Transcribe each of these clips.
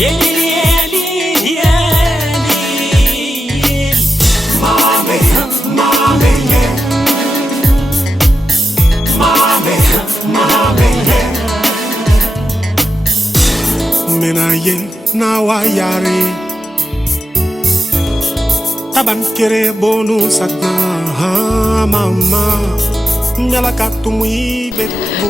Menaye na wayare taban kere bonu sakna mama.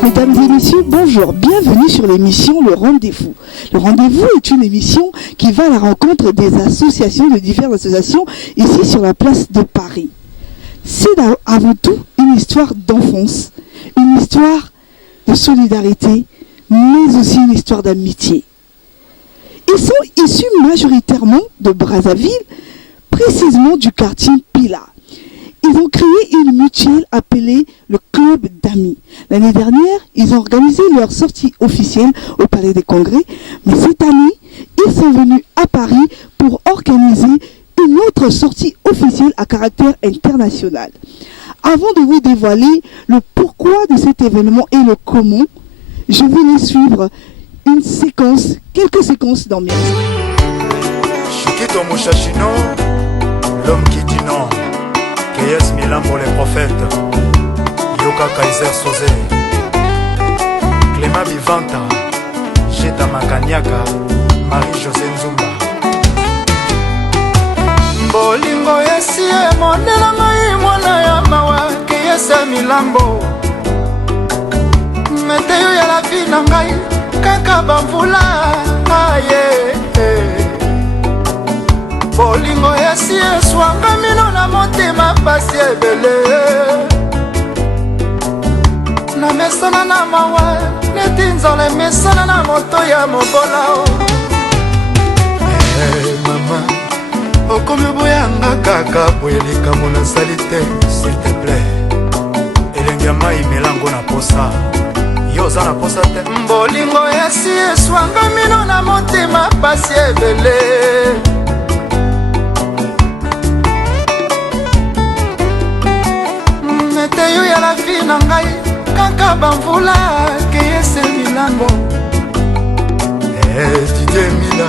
Mesdames et messieurs, bonjour, bienvenue sur l'émission Le Rendez-vous. Le Rendez-vous est une émission qui va à la rencontre des associations, de diverses associations, ici sur la place de Paris. C'est avant tout une histoire d'enfance, une histoire de solidarité, mais aussi une histoire d'amitié. Ils sont issus majoritairement de Brazzaville, précisément du quartier Pila. Ils ont créé une mutuelle appelée le Club d'Amis. L'année dernière, ils ont organisé leur sortie officielle au Palais des Congrès. Mais cette année, ils sont venus à Paris pour organiser une autre sortie officielle à caractère international. Avant de vous dévoiler le pourquoi de cet événement et le comment, je vais les suivre quelques séquences d'ambiance. Chiquito Mouchachino, l'homme qui dit non. Keyes Milambo les prophètes, Yoka Kaiser Sosé, Clément Vivanta, Jeta Makanyaka, Marie-José Nzumba. Bolingo yesi e monela ngai mwana ya mawa Keyes Milambo. Meteyo ya la vie na ngai kaka bamvula aye. Bolingo yesi eswanga mino na motema pasi ebele. Na mesana na mawa neti nzole mesana na moto ya mobola. Mama okomi boyanga kaka boyelika mona salite s'il te plaît. Elengi ya mai melango na posa yo oza na posa te. Bolingo yesi eswanga mino na motema pasi ebele. Meteyo ya la vie na ngai kaka bamvula Keyes Milambo. Didier Mila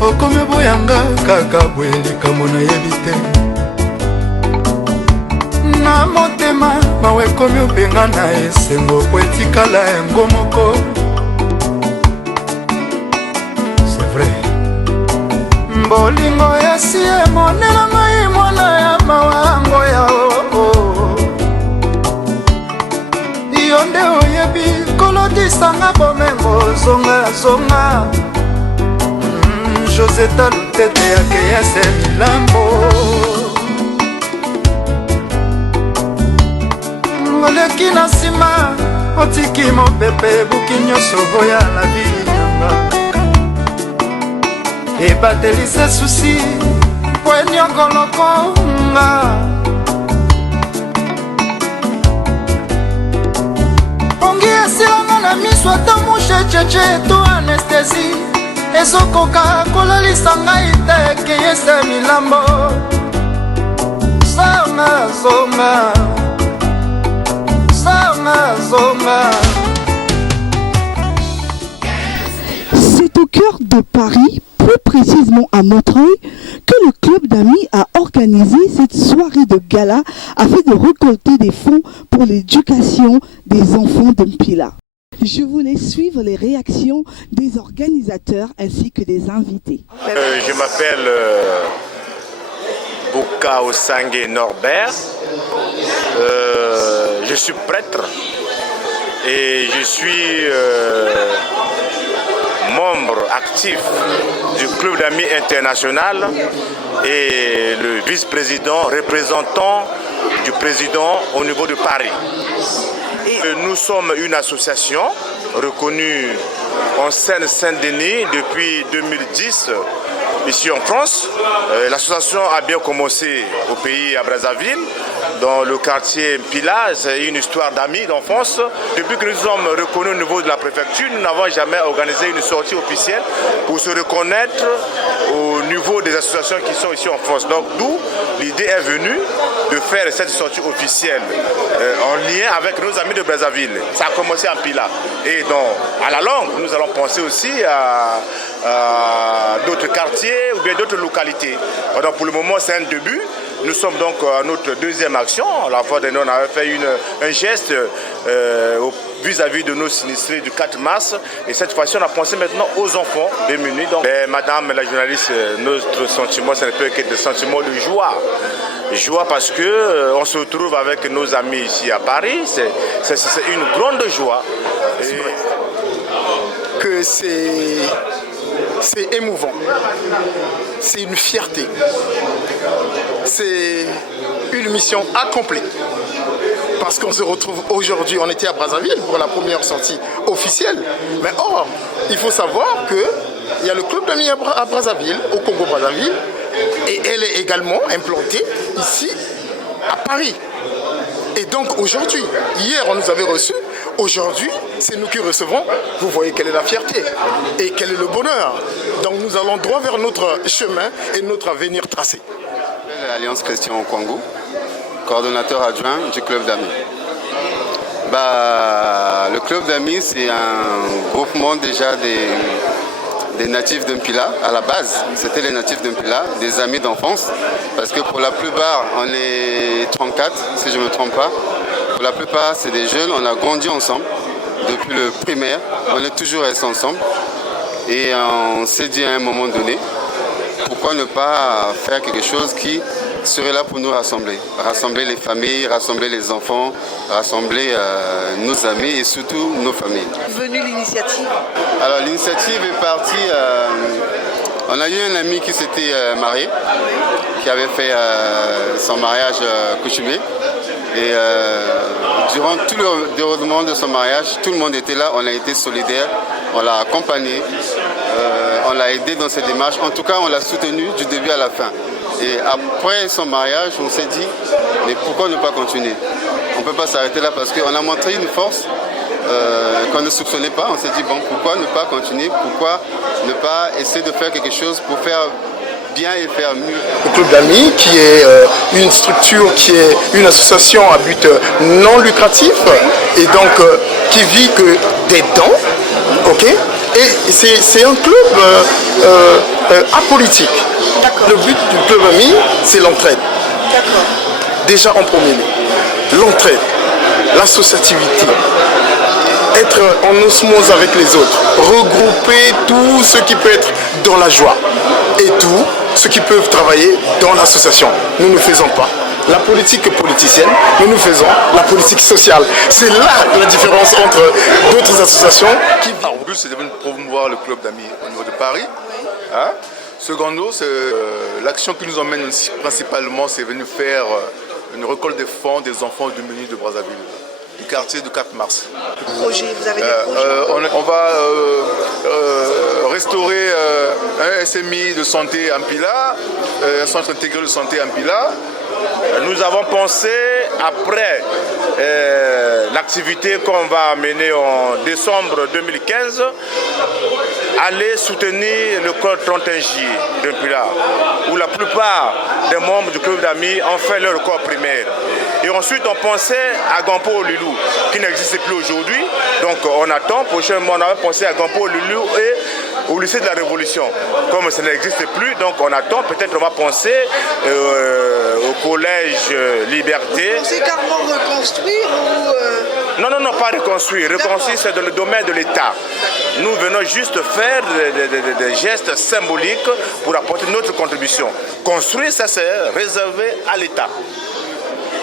okomi boyanga kaka boyelika mona yebi te. Na motema mawe komi obenga na esengo po etikala yango moko. C'est vrai. Bolingo yasi emonela ngai mwana ya mawango ya Yonde oyebi kolodisanga bomengo zonga. Joseta Lutete ya Keyes Milambo. Oleki na nsima otiki mopepe buki nyonso boya la vie nanga. Ebatelisa susi po enyongoloko nga. Pongi esilanga na miso ata mushe cheche to anesthésie. Ezokoka kolalisa ngai te Keyes Milambo. Zonga. C'est au cœur de Paris, plus précisément à Montreuil, que le Club d'Amis a organisé cette soirée de gala afin de récolter des fonds pour l'éducation des enfants de Mpila. Je voulais suivre les réactions des organisateurs ainsi que des invités. Je m'appelle Bouka Osangue Norbert. Je suis prêtre et je suis membre actif du Club d'Amis international et le vice-président représentant du président au niveau de Paris. Nous sommes une association reconnue en Seine-Saint-Denis depuis 2010 ici en France. L'association a bien commencé au pays à Brazzaville dans le quartier Mpila. C'est une histoire d'amis d'enfance. Depuis que nous sommes reconnus au niveau de la préfecture, nous n'avons jamais organisé une sortie officielle pour se reconnaître au niveau des associations qui sont ici en France. Donc d'où l'idée est venue de faire cette sortie officielle en lien avec nos amis de Brazzaville. Ça a commencé à Mpila. Et donc, à la longue, nous allons penser aussi à d'autres quartiers ou bien d'autres localités. Donc pour le moment, c'est un début. Nous sommes donc à notre deuxième action. La fois dernière, on avait fait un geste vis-à-vis de nos sinistrés du 4 mars. Et cette fois-ci, on a pensé maintenant aux enfants démunis. Donc, madame la journaliste, notre sentiment, ce n'est pas que des sentiments de joie. Joie parce qu'on se retrouve avec nos amis ici à Paris. C'est une grande joie. Que c'est émouvant. C'est une fierté. C'est une mission accomplie. Parce qu'on se retrouve aujourd'hui, on était à Brazzaville pour la première sortie officielle. Mais or, il faut savoir qu'il y a le club d'amis à Brazzaville, au Congo-Brazzaville, et elle est également implantée ici à Paris. Et donc aujourd'hui, hier on nous avait reçus, aujourd'hui c'est nous qui recevons. Vous voyez quelle est la fierté et quel est le bonheur. Donc nous allons droit vers notre chemin et notre avenir tracé. L'Alliance Christian au Congo, coordonnateur adjoint du club d'amis. Le club d'amis, c'est un groupement déjà des natifs de Mpila. À la base, c'était les natifs de Mpila, des amis d'enfance, parce que pour la plupart, on est 34, si je ne me trompe pas. Pour la plupart, c'est des jeunes, on a grandi ensemble depuis le primaire, on est toujours restés ensemble. Et on s'est dit à un moment donné, pourquoi ne pas faire quelque chose qui serait là pour nous rassembler. Rassembler les familles, rassembler les enfants, rassembler nos amis et surtout nos familles. Venue l'initiative? Alors l'initiative est partie, on a eu un ami qui s'était marié, qui avait fait son mariage coutumier. Et durant tout le déroulement de son mariage, tout le monde était là, on a été solidaires, on l'a accompagné, on l'a aidé dans ses démarches. En tout cas, on l'a soutenu du début à la fin. Et après son mariage, on s'est dit, mais pourquoi ne pas continuer? On ne peut pas s'arrêter là parce qu'on a montré une force qu'on ne soupçonnait pas. On s'est dit, bon, pourquoi ne pas continuer? Pourquoi ne pas essayer de faire quelque chose pour faire bien et faire mieux? Le club d'amis, qui est une structure, qui est une association à but non lucratif et donc qui vit que des dons, ok? Et c'est un club apolitique. Le but du club ami, c'est l'entraide. Déjà en premier lieu, l'entraide, l'associativité, être en osmose avec les autres, regrouper tout ce qui peut être dans la joie et tout ce qui peuvent travailler dans l'association. Nous ne faisons pas la politique politicienne, mais nous faisons la politique sociale. C'est là la différence entre d'autres associations qui... En plus, c'est de promouvoir le club d'amis au niveau de Paris. Hein? Secondo, l'action qui nous emmène principalement, c'est venir faire une récolte des fonds des enfants démunis de Brazzaville, du quartier du 4 mars. Projet, vous avez des projets? On va restaurer un SMI de santé à Mpila, un centre intégré de santé à Mpila. Nous avons pensé, après l'activité qu'on va mener en décembre 2015, aller soutenir le code 31 juillet de Mpila, où la plupart des membres du club d'amis ont fait leur corps primaire. Et ensuite, on pensait à Gampo Lulu, qui n'existe plus aujourd'hui. Donc, on attend. Prochainement, on avait pensé à Gampo Lulu et au lycée de la Révolution. Comme ça n'existe plus, donc on attend. Peut-être on va penser au collège Liberté. C'est carrément reconstruire ou... Non, pas reconstruire. Reconstruire, c'est dans le domaine de l'État. Nous venons juste faire des gestes symboliques pour apporter notre contribution. Construire, ça c'est réservé à l'État.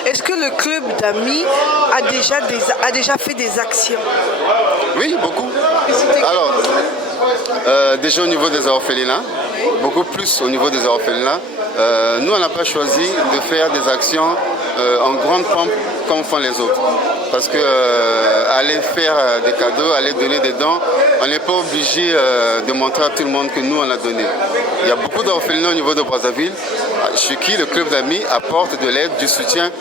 Est-ce que le club d'amis a déjà fait des actions? Oui, beaucoup. Alors, déjà au niveau des orphelinats, beaucoup plus au niveau des orphelinats, nous on n'a pas choisi de faire des actions en grande pompe comme font les autres. Parce que aller faire des cadeaux, aller donner des dons, on n'est pas obligé de montrer à tout le monde que nous on a donné. Il y a beaucoup d'orphelinats au niveau de Brazzaville chez qui le club d'amis apporte de l'aide, du soutien,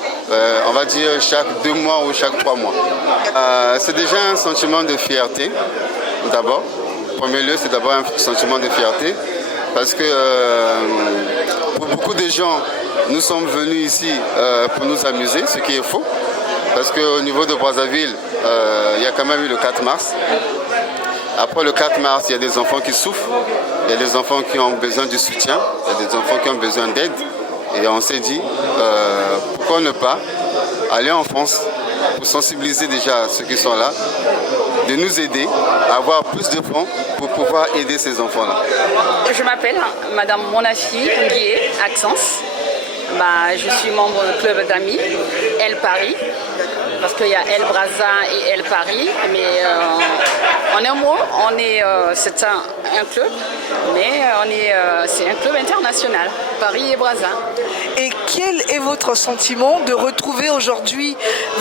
on va dire chaque 2 mois ou chaque 3 mois. C'est déjà un sentiment de fierté, d'abord. En premier lieu, c'est d'abord un sentiment de fierté, parce que pour beaucoup de gens, nous sommes venus ici pour nous amuser, ce qui est faux, parce qu'au niveau de Brazzaville, il y a quand même eu le 4 mars. Après le 4 mars, il y a des enfants qui souffrent, il y a des enfants qui ont besoin du soutien, il y a des enfants qui ont besoin d'aide. Et on s'est dit, pourquoi ne pas aller en France pour sensibiliser déjà ceux qui sont là, de nous aider à avoir plus de fonds pour pouvoir aider ces enfants-là. Je m'appelle Madame Monafi Nguye Axence. Je suis membre du club d'amis El Paris, parce qu'il y a El Brazza et El Paris, mais en un mot, c'est un club, mais c'est un club international, Paris et Brazza. Et quel est votre sentiment de retrouver aujourd'hui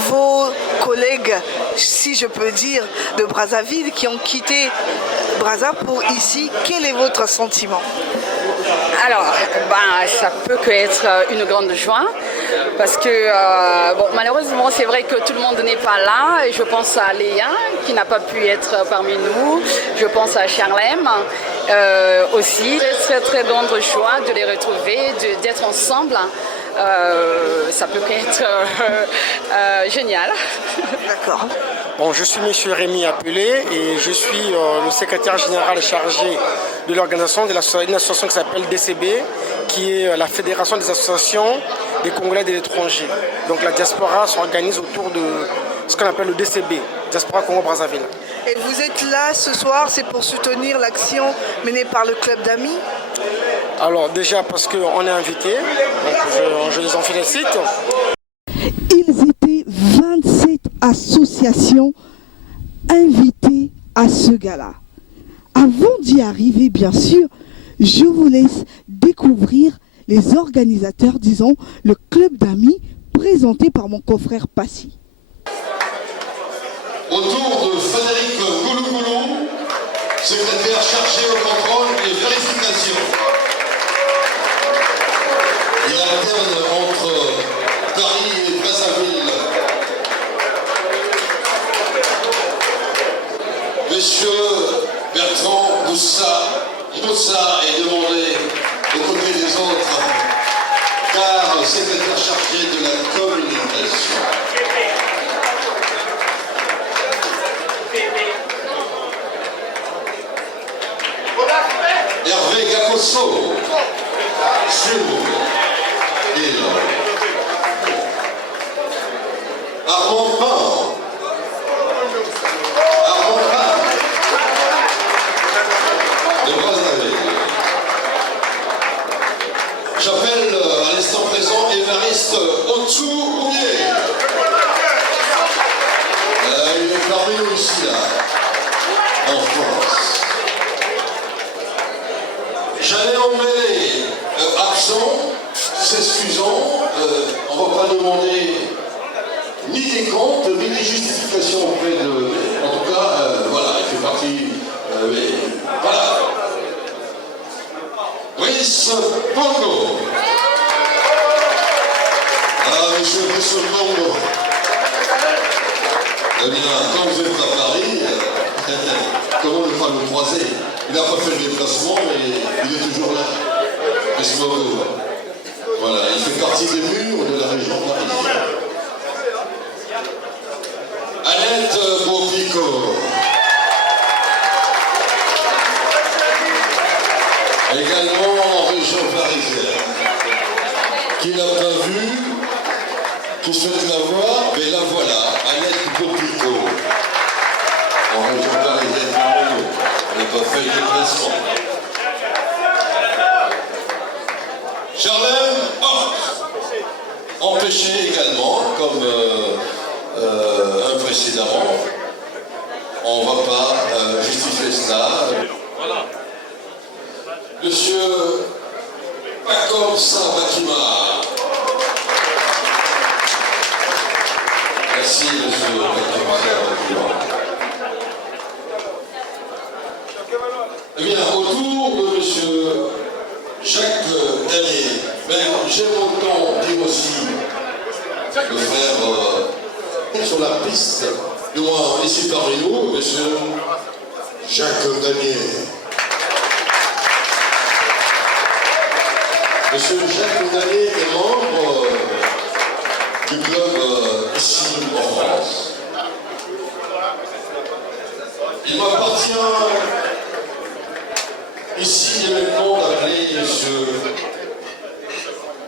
vos collègues, si je peux dire, de Brazzaville qui ont quitté Brazza pour ici? Quel est votre sentiment? Alors, ça peut qu'être une grande joie, parce que malheureusement, c'est vrai que tout le monde n'est pas là. Et je pense à Léa, qui n'a pas pu être parmi nous. Je pense à Charlem aussi. C'est très grande joie de les retrouver, d'être ensemble. Ça peut qu'être génial. D'accord. Bon, je suis M. Rémi Appelé et je suis le secrétaire général chargé de l'organisation d'une association qui s'appelle DCB, qui est la Fédération des associations des Congolais de l'étranger. Donc la diaspora s'organise autour de ce qu'on appelle le DCB, Diaspora Congo-Brazzaville. Et vous êtes là ce soir, c'est pour soutenir l'action menée par le club d'amis? Alors déjà parce qu'on est invité, donc je les en félicite. Ils étaient 27 associations invitées à ce gala. Avant d'y arriver, bien sûr, je vous laisse découvrir les organisateurs, disons, le club d'amis présenté par mon confrère Passy. Autour de Frédéric Goulougoulou, secrétaire chargé au contrôle et vérification. Il alterne entre Paris et Brazzaville. Monsieur Bertrand Moussa est demandé aux côtés des autres, car secrétaire chargé de la communication. Hervé Gacosso, chez vous. Et là. Armand Pain. De Brazzaville. J'appelle à l'instant présent Évariste Otsou-Oulier. Il est parmi nous ici, là, en France. Jeannet Ombélé, absent, s'excusant, on ne va pas demander ni des comptes, ni des justifications auprès de... En tout cas, voilà, il fait partie... voilà. Brice Bongo. Monsieur Brice Bongo. Eh bien, quand vous êtes à Paris, comment ne pas le croiser? Il n'a pas fait le déplacement, mais il est toujours là. Brice Bongo. Voilà, il fait partie des murs de la région parisienne. Annette Bopico. Également en région parisienne. Qui l'a pas vu, qui souhaite la voir, mais la voilà, Annette Bopico. En région parisienne, on n'a pas fait le déplacement. Charlem Hort, empêché également, comme précédemment. On ne va pas justifier cela. Voilà. Monsieur Paco Sabakima. Merci, monsieur Paco Sabakima. Eh bien, autour de monsieur Jacques Danier. Mais j'aime autant dire aussi le frère sur la piste, du moins ici parmi nous, monsieur Jacques Daniel. Monsieur Jacques Daniel est membre du club ici en France. Il m'appartient ici et maintenant d'appeler monsieur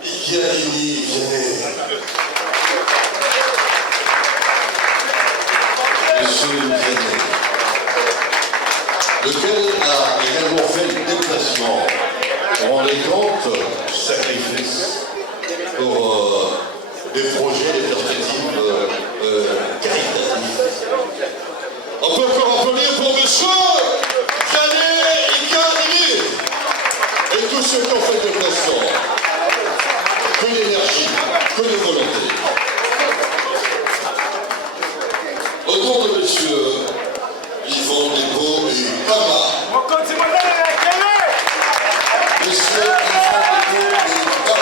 Ikiadini Vianney. Monsieur Vianney, lequel a également fait le déplacement en les comptes sacrifices pour des projets, des perspectives caritatives. On peut encore applaudir pour monsieur Vianney Ikiadini et tous ceux qui ont fait le déplacement. Que d'énergie, que de volonté. Autour de messieurs Yvon Debo et Kama. Messieurs Yvon Debo et Kama.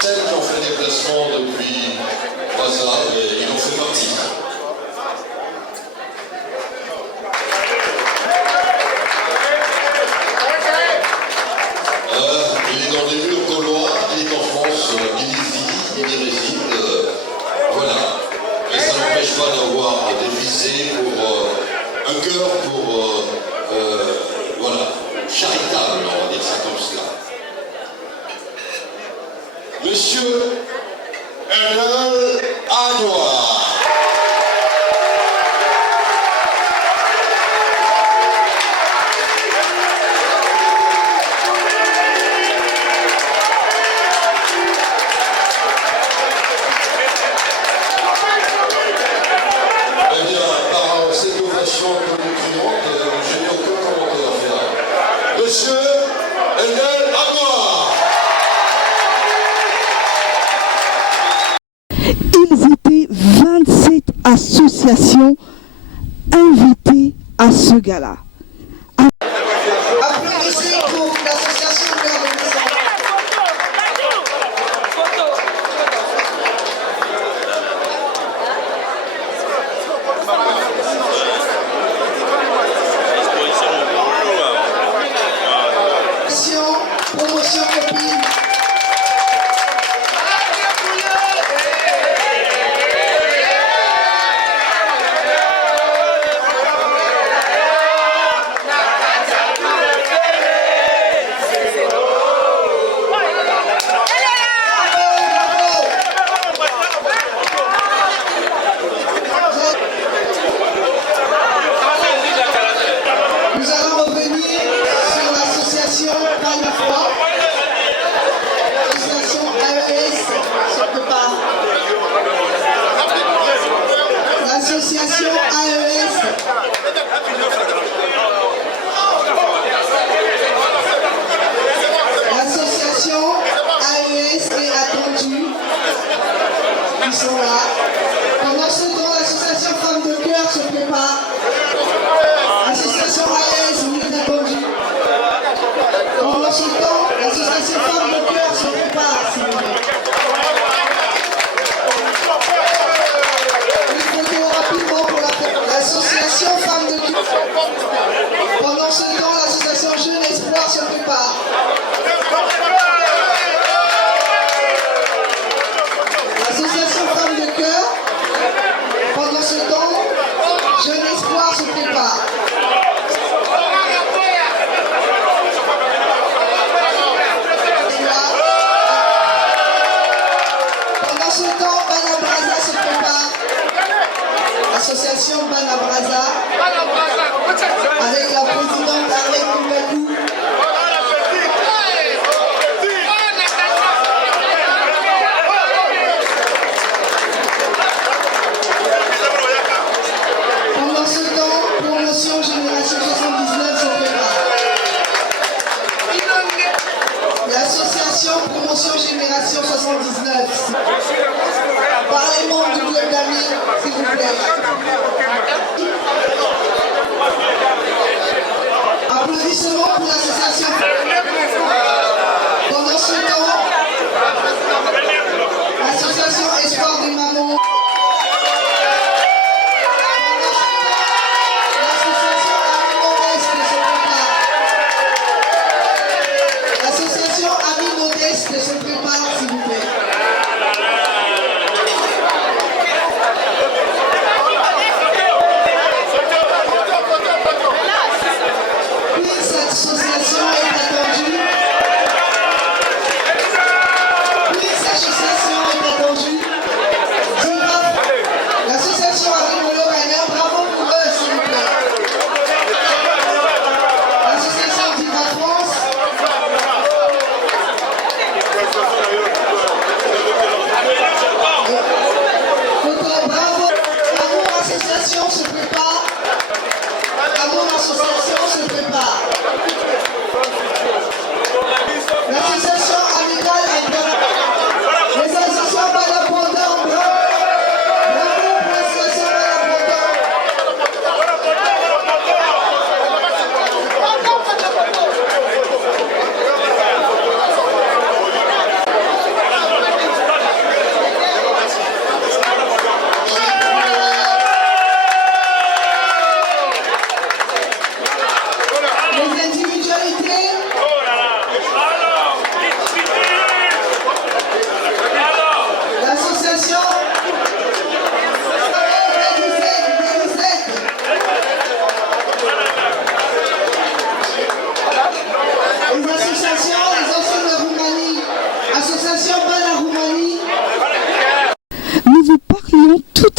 Celles qui ont fait des placements depuis 3 ans, et ils en font partie. Il est dans des murs gaulois, il est en France, il y vit, il y réside, voilà. Mais ça n'empêche pas d'avoir des visées pour un cœur pour, voilà, charitable, on va dire ça comme cela. Monsieur Ernal Adoua. Monsieur Ernal Adoua. Ils étaient 27 associations invitées à ce gala. Applaudissez pour l'association Cœur de Puissance. Promotion copine. Nous allons revenir sur l'association Pas la foi. L'association AES se prépare. L'association AES. L'association AES est attendue. Ils sont là. Pendant ce temps, l'association Femmes de Cœur se prépare. L'association AES, vous êtes attendue. Pendant ce temps, l'association Femmes de Cœur se prépare, s'il vous plaît. Une photo rapidement pour l'association Femmes de Cœur. Pendant ce temps, l'association Jeune Espoir se prépare. L'association Femmes de Cœur. Pendant ce temps, Jeune Espoir se prépare. Pendant ce temps, Banabraza se prépare. L'association Banabraza, avec la présidente Arlette Koukakou. Pendant ce temps, promotion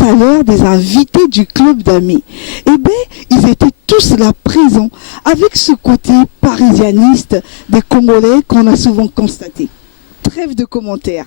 à l'heure des invités du club d'amis. Eh bien, ils étaient tous là présents, avec ce côté parisianiste des Congolais qu'on a souvent constaté. Trêve de commentaires.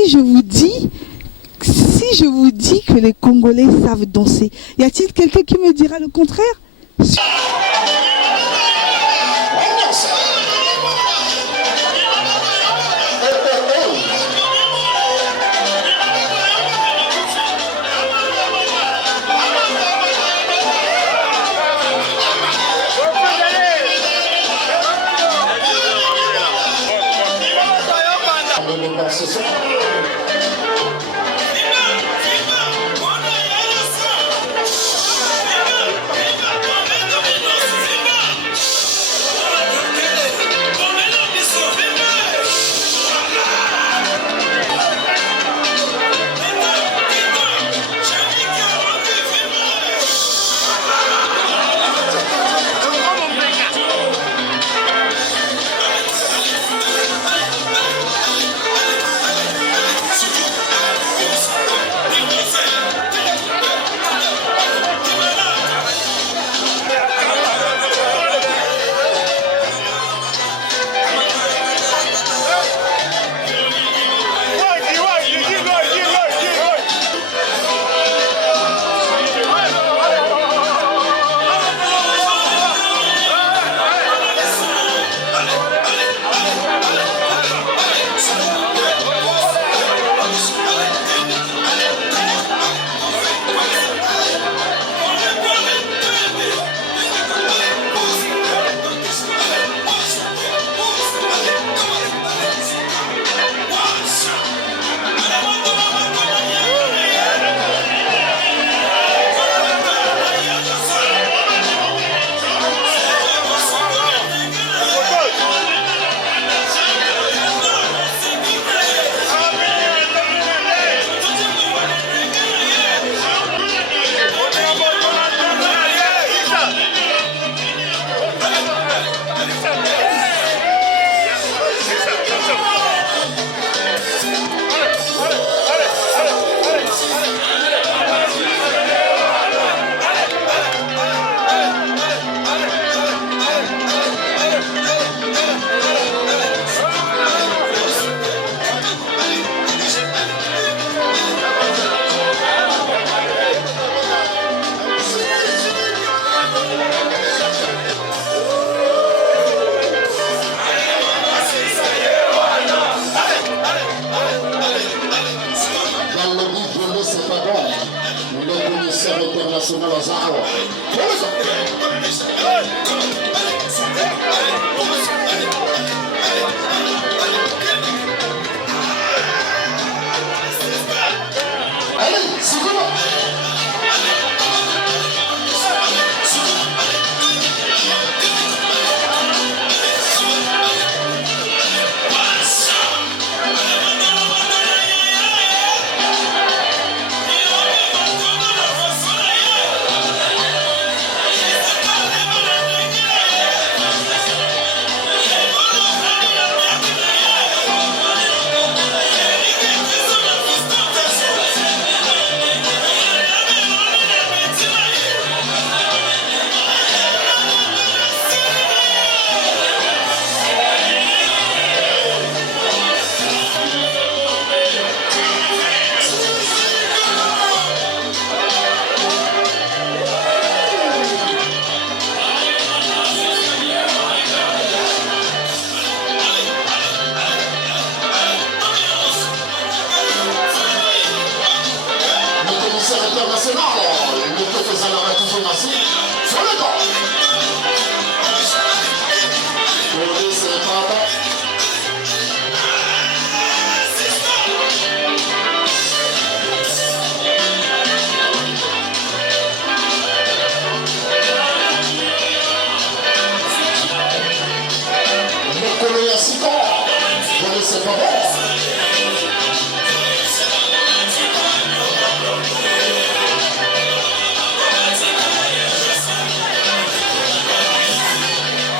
Si je vous dis que les Congolais savent danser, y a-t-il quelqu'un qui me dira le contraire?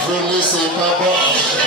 Venez, c'est pas bon.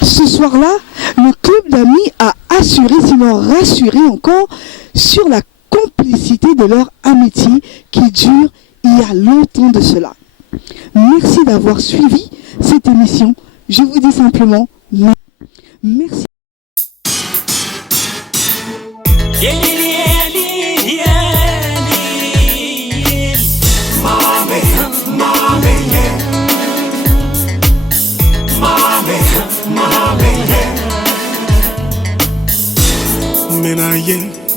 Ce soir-là, le club d'amis a assuré, sinon rassuré encore, sur la complicité de leur amitié qui dure il y a longtemps de cela. Merci d'avoir suivi cette émission. Je vous dis simplement merci. Mame,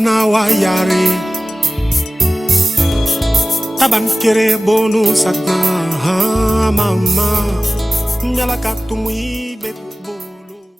na wayare taban kere bonu sakna mama nyala katumui